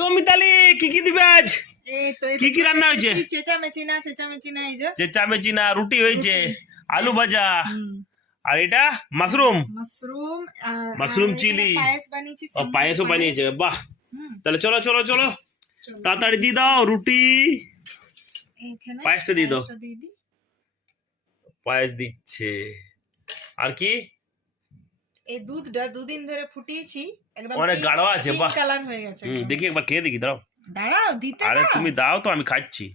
গো মিতালি, কি দিবে আজ? কি রান্না হয়েছে? চেঁচামেচি না, রুটি হয়েছে, আলু ভাজা, আর এটা মাশরুম মাশরুম চিলি, পায়েসও বানিয়েছে। বাহ, তাহলে চলো চলো চলো, তাড়াতাড়ি দিয়ে দাও রুটি, পায়েসটা দিয়ে দাও। পায়েস দিচ্ছে। আর কি? এই দুধটা দুদিন ধরে ফুটিয়েছি, একদম অনেক গাঢ় আছে। বাহ, কালার হয়ে গেছে। দেখি একবার খেয়ে দেখি, দাও। দাঁড়াও, দিতে আরে তুমি দাও তো, আমি খাচ্ছি।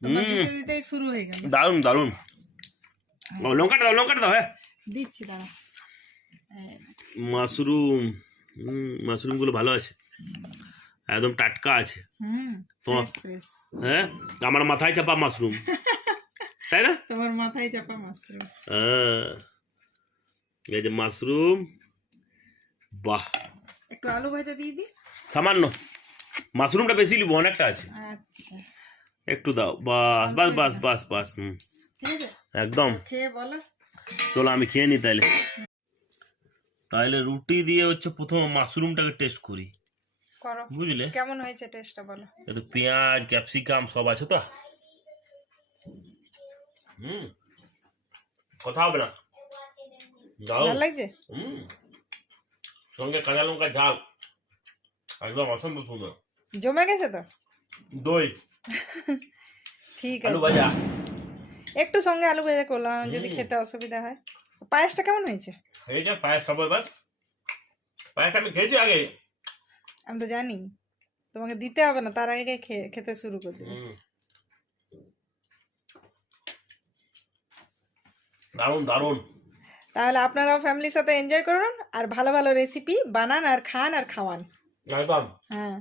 তোমার দিতে দিতেই শুরু হয়ে গেল। দারুন দারুন। লঙ্কাটা দাও, লঙ্কাটা দাও। হ্যাঁ দিচ্ছি, দাঁড়া। মাশরুম, মাশরুম গুলো ভালো আছে, একদম টাটকা আছে। হ্যাঁ, আমার মাথায় চাপা মাশরুম, তাই না? তোমার মাথায় চাপা মাশরুম। হ্যাঁ, এই যে মাশরুম। বাহ, একটু আলু ভাজা দিয়ে দি। সামান্য, মাশরুমটা বেশি নিব, অনেকটা আছে। আচ্ছা, একটু দাও। বাস বাস বাস বাস বাস। একদম। খেয়ে বলো। চলো আমি খেয়ে নি তাইলে। তাইলে রুটি দিয়ে হচ্ছে প্রথম মাশরুমটাকে টেস্ট করি, করো। বুঝলে কেমন হয়েছে টেস্টটা বলো। এত পেঁয়াজ ক্যাপসিকাম সব আছে তো। কথা হবে না, ভালো লাগছে। সঙ্গে কাঁচা লঙ্কা ঝাল, একদম অসম্ভব সুন্দর। জমে গেছে তো। দই, ঠিক আলু আছে, ভাজা, একটু সঙ্গে আলু ভাজা করলাম যদি খেতে অসুবিধা হয়। পায়েসটা কেমন হয়েছে? এই যে পায়েস খাবো এবার। পায়েস আমি খেয়েছি আগে। আমি তো জানি, তোমাকে দিতে হবে না, তার আগে খেতে শুরু করে দেবে। দারুন দারুন। তাহলে আপনারাও ফ্যামিলির সাথে এনজয় করুন, আর ভালো ভালো রেসিপি বানান আর খান আর খাওয়ান। একদম। হ্যাঁ।